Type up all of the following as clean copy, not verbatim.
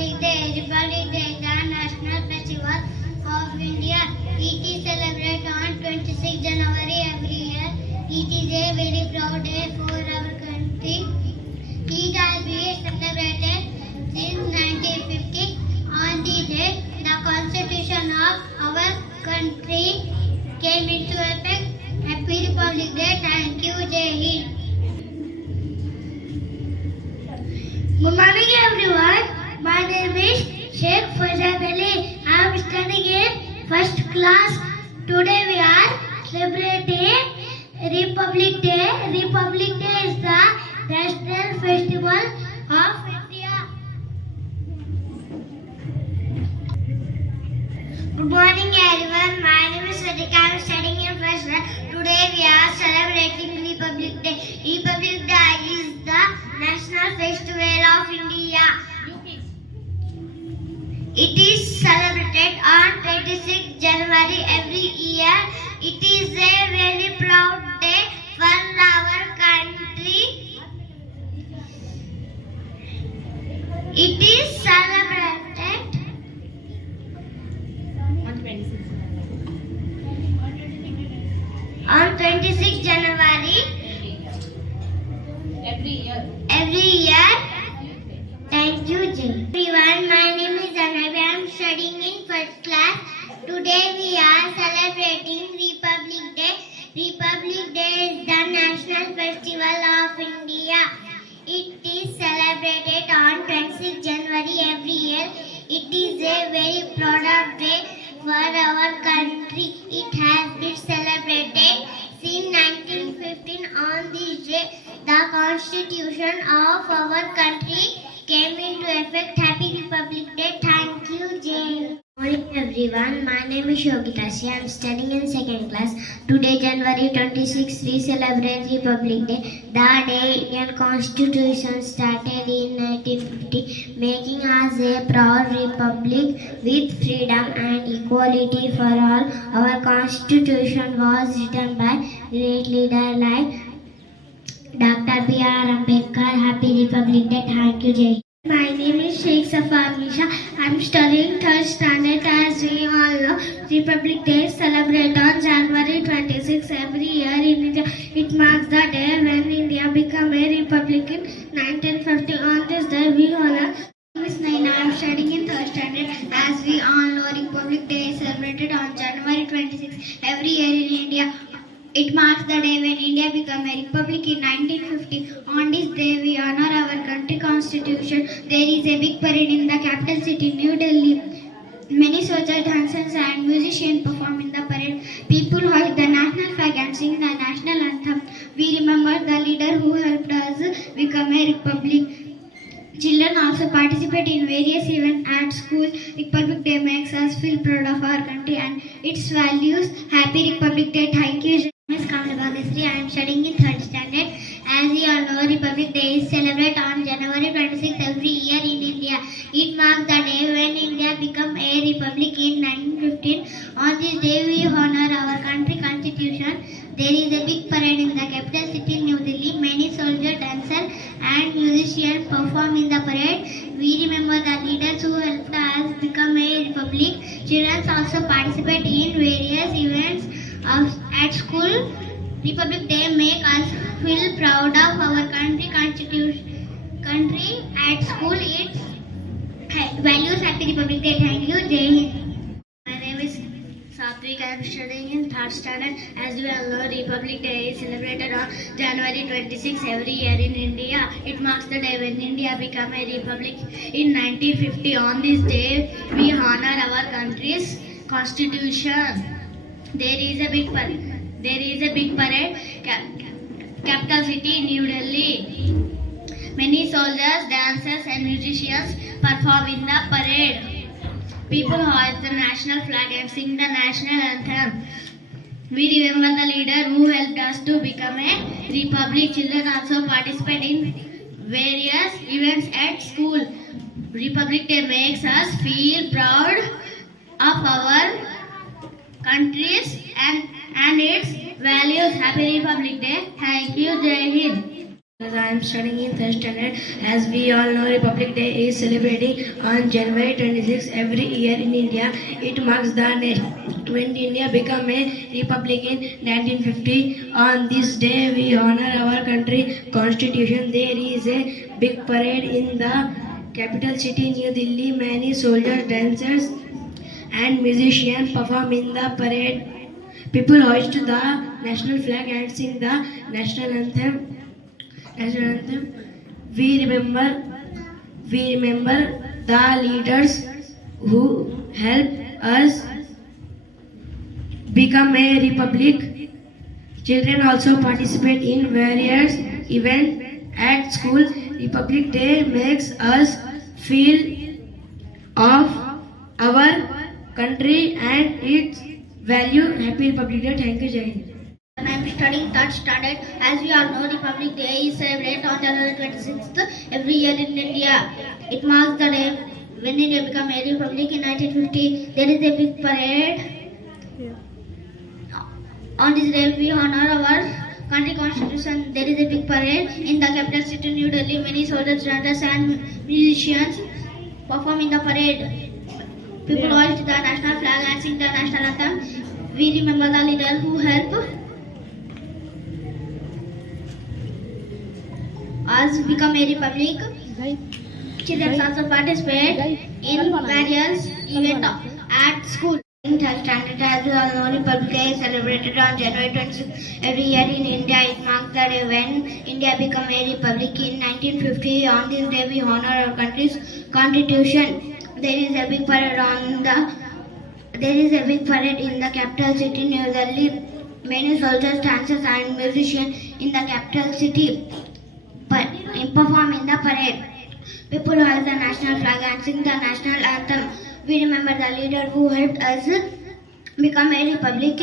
Republic Day. Republic Day is the national festival of India. It is celebrated on 26 January every year. It is a very proud day for our country. It has been celebrated since 1950. On this day, the Constitution of our country came into effect. Happy Republic Day. Thank you, Jai Hind. Good morning, everyone. My name is Sheikh Faizan Ali. I am studying in first class. Today we are celebrating Republic Day. Republic Day is the national festival of India. Good morning, everyone. My name is Sadiq. I am studying in first class. Today we are celebrating Republic Day. Republic Day is the national festival of India. It is celebrated on 26 January every year. It is a very proud day for our country. It is celebrated on 26 January every year. Thank you, Jay. Everyone, my name is Anavi. I am studying in first class. Today we are celebrating Republic Day. Republic Day is the national festival of India. It is celebrated on 26 January every year. It is a very proud day for our country. It has been celebrated since 1915. On this day, the Constitution of our country came into effect. Happy Republic Day. Thank you, Jay. Good morning, everyone. My name is Shogita C. I am studying in second class. Today, January 26, we celebrate Republic Day. The day Indian Constitution started in 1950, making us a proud republic with freedom and equality for all. Our Constitution was written by great leaders like Dr. B.R. Ambedkar. Happy Republic Day. Thank you, Jay. My name is Sheikh Safar Misha. I am studying third standard. As we all know, Republic Day is celebrated on January 26 every year in India. It marks the day when India became a republic in 1950. On this day, we honor. Miss Naina, I am studying in third standard. As we all know, Republic Day is celebrated on January 26 every year in India. It marks the day when India became a republic in 1950. On this day, we honor our country constitution. There is a big parade in the capital city, New Delhi. Many soldiers, dancers and musicians perform in the parade. People hoist the national flag and sing the national anthem. We remember the leader who helped us become a republic. Children also participate in various events at school. Republic Day makes us feel proud of our country and its values. Happy Republic Day. Thank you. Ms. Kamala Bhagasri. I am studying in third standard. As we all know, Republic Day is celebrated on January 26 every year in India. It marks the day when India became a republic in 1915. On this day, we honor our country constitution. There is a big parade in the capital city, New Delhi. Many soldiers, dancers, and musicians perform in the parade. We remember the leaders who helped us become a republic. Children also participate in various events at school. Republic Day make us feel proud of our country constitution. Country at school, its values. Happy Republic Day. Thank you. Jai Hind. My name is Satvik. I am studying in third standard. As we all know, Republic Day is celebrated on January 26 every year in India. It marks the day when India became a republic in 1950. On this day, we honor our country's constitution. There is a big parade. Capital city, New Delhi. Many soldiers, dancers, and musicians perform in the parade. People hoist the national flag and sing the national anthem. We remember the leader who helped us to become a republic. Children also participate in various events at school. Republic Day makes us feel proud of our countries and its values. Happy Republic Day. Thank you. Jai Hind. As I am studying in third standard, as we all know, Republic Day is celebrating on January 26 every year in India. It marks the when India became a republic in 1950. On this day, we honor our country constitution. There is a big parade in the capital city, New Delhi. Many soldiers, dancers, and musicians perform in the parade. People hoist the national flag and sing the national anthem. National anthem. We remember the leaders who helped us become a republic. Children also participate in various events at school. Republic Day makes us feel of our country and its value. Happy Republic Day. Thank you, Jai Hind. I am studying third standard. As we all know, Republic Day is celebrated on January 26th every year in India. It marks the day when India became a republic in 1950. There is a big parade. On this day, we honor our country constitution. There is a big parade in the capital city, New Delhi. Many soldiers, dancers, and musicians perform in the parade. People hoist the national flag and sing the national anthem. We remember the leader who helped us become a republic. Children also participate in various events at school. In third standard, as we all know, Republic Day is celebrated on January 26 every year in India. It marks the day when India became a republic in 1950. On this day, we honor our country's constitution. There is a big parade in the capital city, New Delhi. Many soldiers, dancers, and musicians in the capital city perform in the parade. People hoist the national flag and sing the national anthem. We remember the leader who helped us become a republic.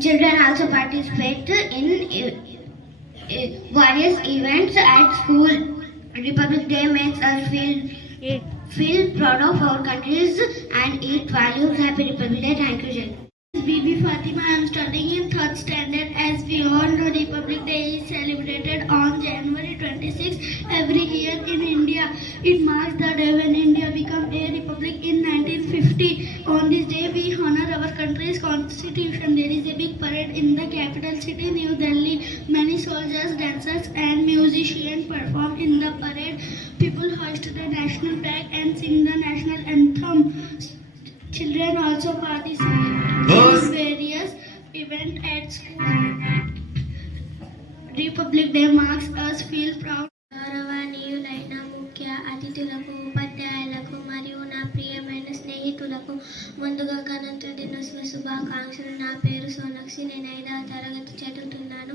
Children also participate in various events at school. Republic Day makes us feel proud of our countries and its values. Happy Republic Day. Thank you, Jai. Bibi Fatima. I am studying in third standard. As we all know, Republic Day is celebrated on January 26 every year in India. It marks the day when India became a republic in 1950. On this day, we honor our country's constitution. There is a big parade in the capital city, New Delhi. Many soldiers, dancers, and musicians perform in the parade. People hoist the national flag and sing the national anthem. Children also participate in various events at school. Republic Day marks us feel proud. గౌరవనీయులైన ముఖ్య అతిథులకు, ఉపాధ్యాయులకు మరియు నా ప్రియమైన స్నేహితులకు ముందుగా గణతంత్ర దినోత్సవ శుభాకాంక్షలు. నా పేరు సోనాక్షి. నేను 5వ తరగతి చదువుతున్నాను.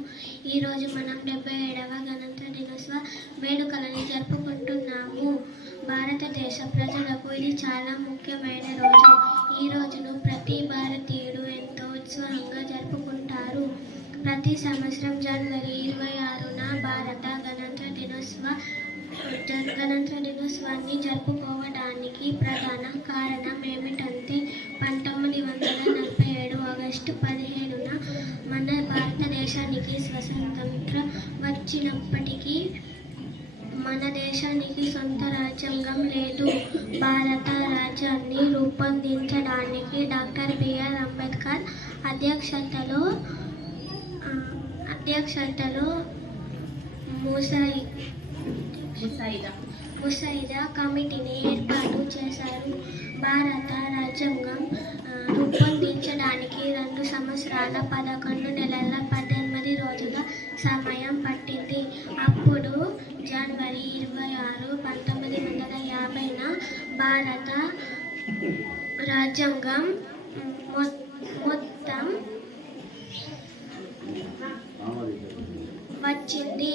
ఈరోజు మనం 77వ గణతంత్ర దినోత్సవ వేడుకలను జరుపుకుంటున్నాము. భారతదేశ ప్రజలకు ఇది చాలా ముఖ్యమైన రోజు. ఈ రోజును ప్రతి భారతీయుడు ఎంతో ఉత్సాహంగా జరుపుకుంటారు. ప్రతి సంవత్సరం జనవరి 26న భారత గణతంత్ర దినోత్సవాన్ని జరుపుకోవడానికి ప్రధాన కారణం ఏమిటంటే 1947 ఆగస్టు 15న మన భారతదేశానికి స్వతంత్రం వచ్చినప్పటికీ మన దేశానికి సొంత రాజ్యాంగం లేదు. భారత రాజ్యాన్ని రూపొందించడానికి డాక్టర్ బిఆర్ అంబేద్కర్ అధ్యక్షతలో ముసాయిదా కమిటీని ఏర్పాటు చేశారు. భారత రాజ్యాంగం రూపొందించడానికి 2 సంవత్సరాల 11 నెలల 18 రోజుల సమయం పట్టింది. అప్పుడు జనవరి 26, 1950న భారత రాజ్యాంగం మొత్తం వచ్చింది.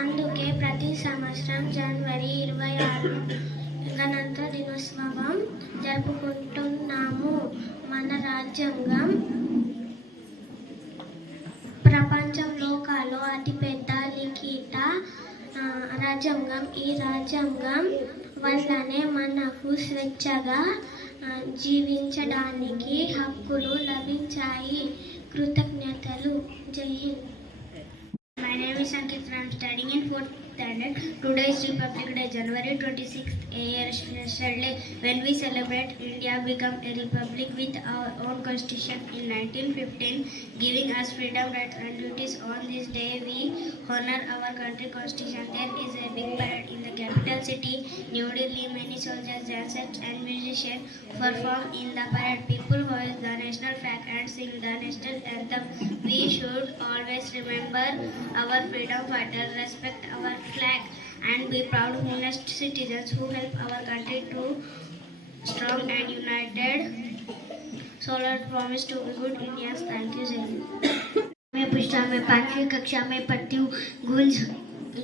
అందుకే ప్రతి సంవత్సరం జనవరి 26 గణతంత్ర దినోత్సవం జరుపుకుంటున్నాము. మన రాజ్యాంగం ప్రపంచంలో అతిపెద్ద లిఖిత రాజ్యాంగం. ఈ రాజ్యాంగం వల్లనే మనకు స్వేచ్ఛగా జీవించడానికి హక్కులు లభించాయి. కృతజ్ఞతలు. జై Hind. My name is Ankit. I am studying in 4th standard. Today is Republic Day, January 26th. A year yesterday, when we celebrate, India became a republic with our own constitution in 1915, giving us freedom, rights and duties. On this day, we honor our country constitution. There is a big parade in the capital city, New Delhi. Many soldiers, dancers and musicians perform in the parade. People hoist the national flag and sing the national anthem. We should always remember our freedom fighters, respect our flag and be proud honest citizens who help our country to strong and united. So Lord promise to be good Indians. Thank you, Jai Hind. मैं पुष्टा में 5वीं कक्षा में पढ़ती हूँ.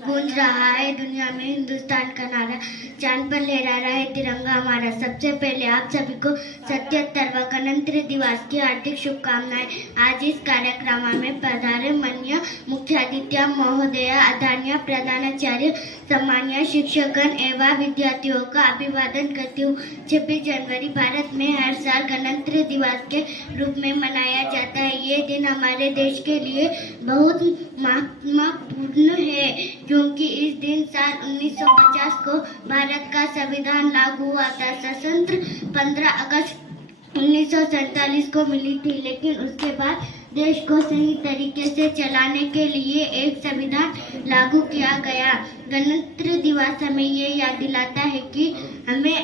गूंज रहा है दुनिया में हिंदुस्तान का नारा, चांद पर लहरा रहा है तिरंगा हमारा. सबसे पहले आप सभी को 77वां गणतंत्र दिवस की हार्दिक शुभकामनाएं. आज इस कार्यक्रम में पधारे माननीय मुख्यातिथि महोदय, आदरणीय प्रधानाचार्य, सम्मानीय शिक्षकगण एवं विद्यार्थियों का अभिवादन करती हूँ. 26 जनवरी भारत में हर साल गणतंत्र दिवस के रूप में मनाया जाता है. ये दिन हमारे देश के लिए बहुत महत्वपूर्ण है, क्योंकि इस दिन साल 1950 को भारत का संविधान लागू हुआ था. स्वतंत्र 15 अगस्त 1947 को मिली थी, लेकिन उसके बाद देश को सही तरीके से चलाने के लिए एक संविधान लागू किया गया. गणतंत्र दिवस हमें ये याद दिलाता है कि हमें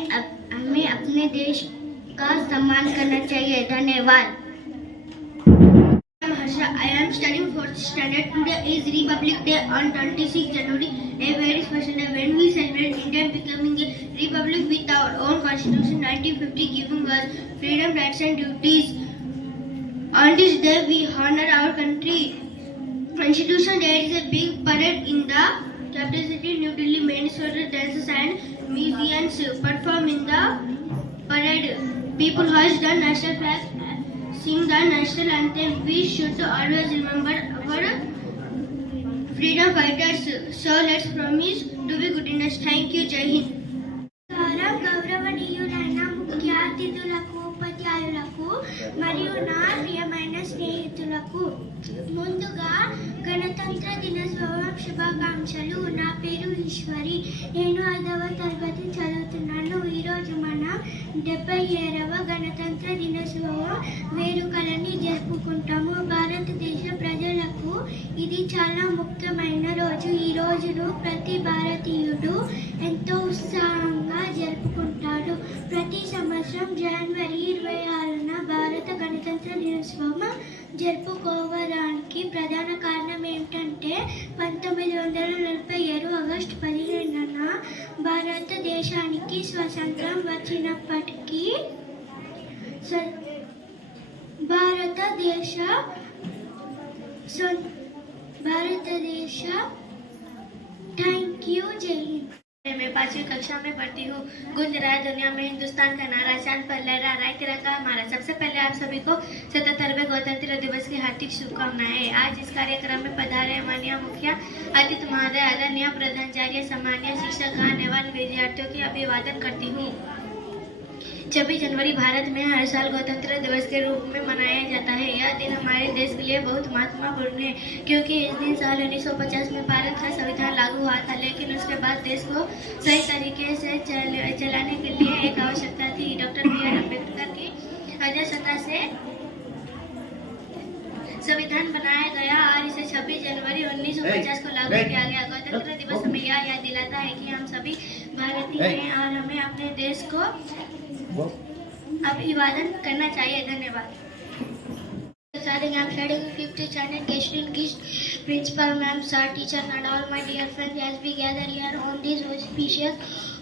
अपने देश का सम्मान करना चाहिए. धन्यवाद. I am studying 4th standard. Today is Republic Day on 26 January, a very special day when we celebrate India becoming a republic with our own constitution 1950, giving us freedom, rights and duties. On this day we honor our country constitution. There is a big parade in the capital city, New Delhi. Many soldiers, dancers and musicians perform in the parade. People hoist the national flag, sing the national anthem. We should always remember our freedom fighters. So let's promise to be good enough. Thank you. Jai Hind. గౌరవనీయులైన ముఖ్య అతిథులకు, ఉపాధ్యాయులకు మరియు నా ప్రియమైన స్నేహితులకు ముందుగా గణతంత్ర దినోత్సవం శుభాకాంక్షలు. నా పేరు ఈశ్వరి. నేను 5వ తరగతి చదువుతున్నాను. ఈరోజు మనం 77వ గణతంత్ర దినోత్సవం వేడుకలని జరుపుకుంటాము. భారతదేశ ప్రజలకు ఇది చాలా ముఖ్యమైన రోజు. ఈ రోజును ప్రతి భారతీయుడు ఎంతో ఉత్సాహంగా జరుపుకుంటాడు. ప్రతి సంవత్సరం జనవరి 26న భారత గణతంత్ర దినోత్సవం జరుపుకోవడానికి ప్రధాన కారణం ఏమిటంటే 1947 ఆగస్టు 15న భారతదేశానికి స్వాతంత్రం వచ్చినప్పటికీ భారతదేశ थैंक यू. जय हिंद. मैं 5वीं कक्षा में पढ़ती हूँ. गूंज रहा है दुनिया में हिंदुस्तान का नारा, चांद पर लहरा रहा है तिरंगा हमारा. सबसे पहले आप सभी को 77वें गणतंत्र दिवस की हार्दिक शुभकामनाएं. आज इस कार्यक्रम में पधारे माननीय मुख्य अतिथि महोदय, आदरणीय प्रधानाचार्य, सम्मानीय शिक्षकगण एवं विद्यार्थियों की अभिवादन करती हूँ. 26 जनवरी भारत में हर साल गणतंत्र दिवस के रूप में मनाया जाता है. यह दिन हमारे देश के लिए बहुत महत्वपूर्ण है, क्योंकि इस दिन साल 1950 में भारत का संविधान लागू हुआ था, लेकिन उसके बाद देश को सही तरीके से चलाने के लिए एक आवश्यकता थी. Doctor B.R. अम्बेडकर की अध्यक्षता से संविधान बनाया गया और इसे 26 जनवरी 1950 को लागू किया गया. गणतंत्र दिवस हमें यह याद दिलाता है कि हम सभी भारतीय हैं और हमें अपने देश को अभिवादन करना चाहिए. धन्यवाद. I'm studying 5th standard. Guest in guest, principal ma'am, sir, teacher and all my dear friends, as we gather here on this auspicious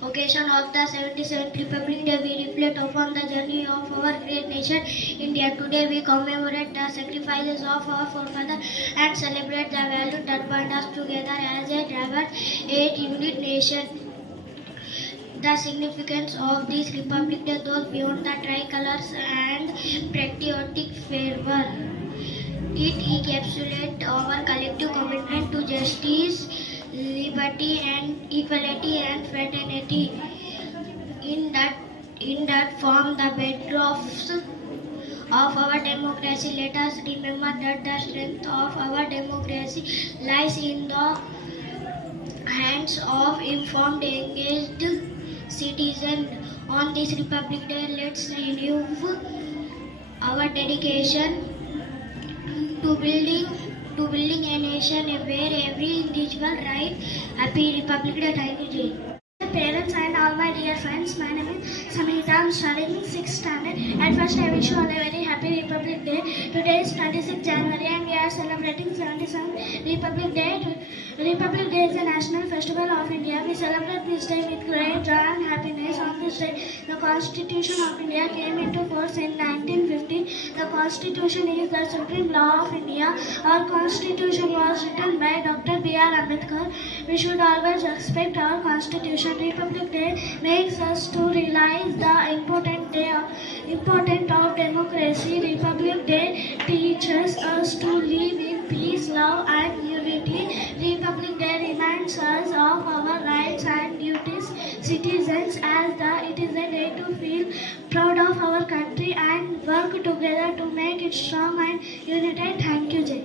occasion of the 77th Republic Day, we reflect upon the journey of our great nation, India. Today we commemorate the sacrifices of our forefathers and celebrate the value that bind us together as a diverse, eight-unit nation. The significance of this Republic Day goes beyond the tricolors and patriotic fervor. It encapsulates our collective commitment to justice, liberty, and equality and fraternity. In that form the bedrocks of our democracy. Let us remember that the strength of our democracy lies in the hands of informed, engaged citizens. On this Republic Day, let's renew our dedication to building a nation where every individual right. Happy Republic Day. Thank you, Jay. Parents and all my dear friends, my name is Samhita. I'm studying in 6th standard. At first, I wish you all a very happy Republic Day. Today is 26th January and we are celebrating 77th Republic Day. Republic Day is a national festival of India. We celebrate this day with great joy and happiness. On this day, the Constitution of India came into force in 1950. The Constitution is the supreme law of India. Our Constitution was written by Dr. B.R. Ambedkar. We should always respect our Constitution. Republic Day makes us to realize the importance of democracy. Republic Day teaches us to live in peace, love and unity. Republic Day reminds us of our rights and duties. Citizens, it is a day to feel proud of our country and work together to make it strong and united. Thank you, Jay.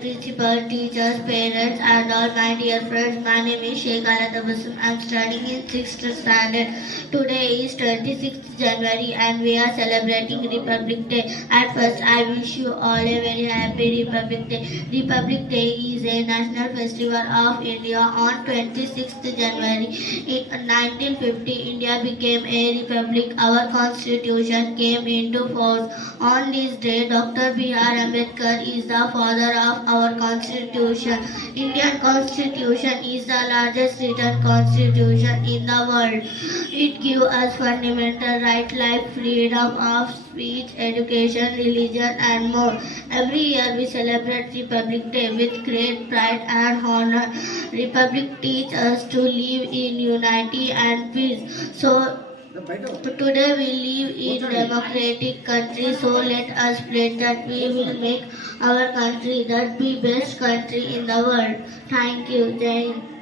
Principal, teachers, parents and all my dear friends, my name is Sheikh Alatabasum. I am studying in 6th standard. Today is 26th January and we are celebrating Republic Day. At first, I wish you all a very happy Republic Day. Republic Day is a national festival of India. On 26th January in 1950, India became a republic. Our constitution came into force. On this day, Dr. B.R. Ambedkar is the father of our constitution. Indian constitution is the largest written constitution in the world. It gives us fundamental rights like freedom of speech, education, religion and more. Every year we celebrate Republic Day with great pride and honor. Republic teaches us to live in unity and peace. So today we live in democratic country, so let us pray that we will make our country the best country in the world. Thank you, Jai Hind.